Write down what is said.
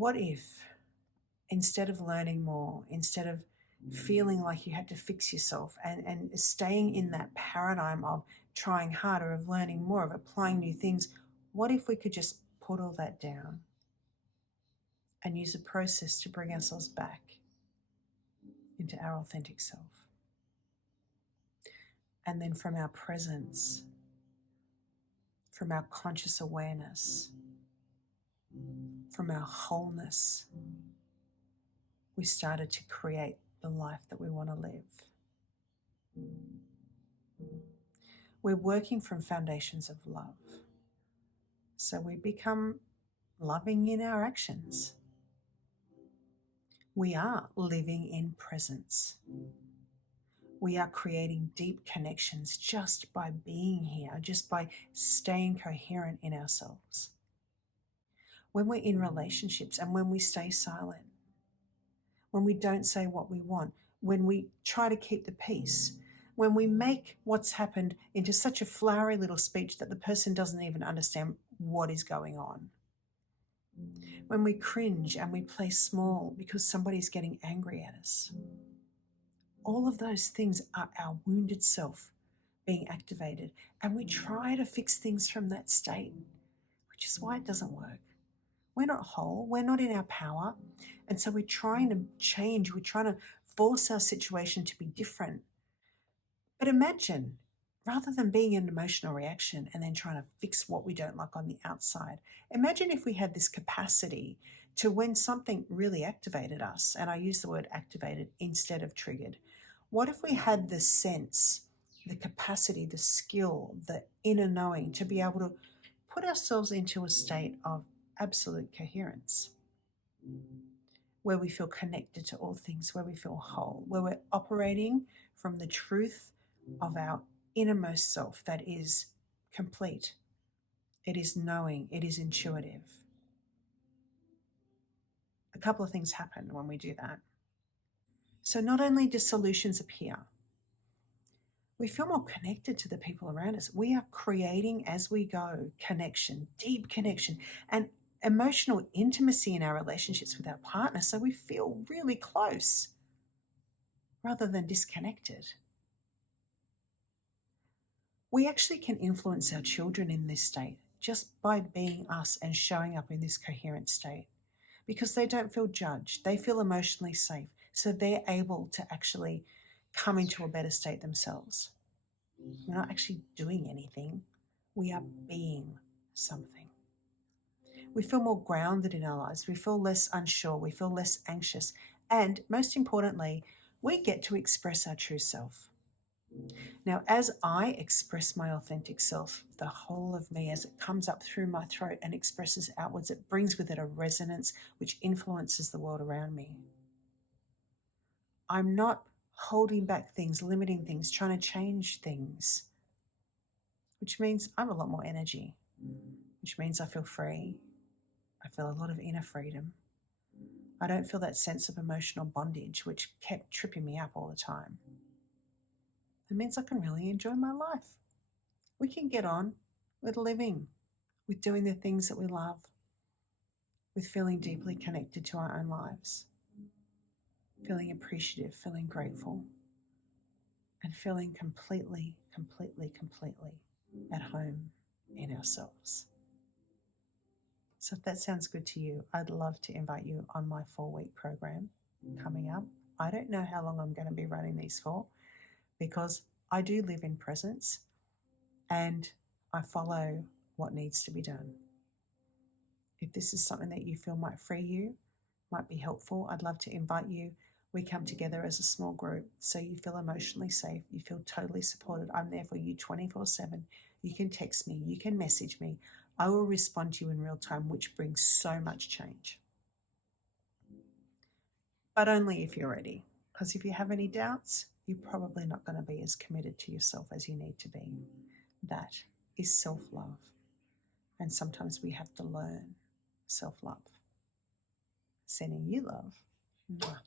What if, instead of learning more, instead of feeling like you had to fix yourself and staying in that paradigm of trying harder, of learning more, of applying new things, what if we could just put all that down and use a process to bring ourselves back into our authentic self? And then from our presence, from our conscious awareness, from our wholeness, we started to create the life that we want to live. We're working from foundations of love. So we become loving in our actions. We are living in presence. We are creating deep connections just by being here, just by staying coherent in ourselves. When we're in relationships and when we stay silent, when we don't say what we want, when we try to keep the peace, when we make what's happened into such a flowery little speech that the person doesn't even understand what is going on, when we cringe and we play small because somebody's getting angry at us, all of those things are our wounded self being activated, and we try to fix things from that state, which is why it doesn't work. We're not whole, we're not in our power, and so we're trying to change, we're trying to force our situation to be different. But imagine, rather than being an emotional reaction and then trying to fix what we don't like on the outside, imagine if we had this capacity to, when something really activated us, and I use the word activated instead of triggered, what if we had the sense, the capacity, the skill, the inner knowing to be able to put ourselves into a state of absolute coherence, where we feel connected to all things, where we feel whole, where we're operating from the truth of our innermost self that is complete. It is knowing, it is intuitive. A couple of things happen when we do that. So not only do solutions appear, we feel more connected to the people around us. We are creating as we go connection, deep connection, and emotional intimacy in our relationships with our partner. So we feel really close rather than disconnected. We actually can influence our children in this state just by being us and showing up in this coherent state, because they don't feel judged. They feel emotionally safe. So they're able to actually come into a better state themselves. We're not actually doing anything. We are being something. We feel more grounded in our lives. We feel less unsure. We feel less anxious. And most importantly, we get to express our true self. Now, as I express my authentic self, the whole of me, as it comes up through my throat and expresses outwards, it brings with it a resonance which influences the world around me. I'm not holding back things, limiting things, trying to change things, which means I have a lot more energy, which means I feel free. I feel a lot of inner freedom. I don't feel that sense of emotional bondage, which kept tripping me up all the time. It means I can really enjoy my life. We can get on with living, with doing the things that we love, with feeling deeply connected to our own lives, feeling appreciative, feeling grateful, and feeling completely at home in ourselves. So if that sounds good to you, I'd love to invite you on my 4-week program coming up. I don't know how long I'm going to be running these for, because I do live in presence and I follow what needs to be done. If this is something that you feel might free you, might be helpful, I'd love to invite you. We come together as a small group so you feel emotionally safe, you feel totally supported. I'm there for you 24/7. You can text me, you can message me. I will respond to you in real time, which brings so much change. But only if you're ready, because if you have any doubts, you're probably not going to be as committed to yourself as you need to be. That is self-love. And sometimes we have to learn self-love. Sending you love. Mwah.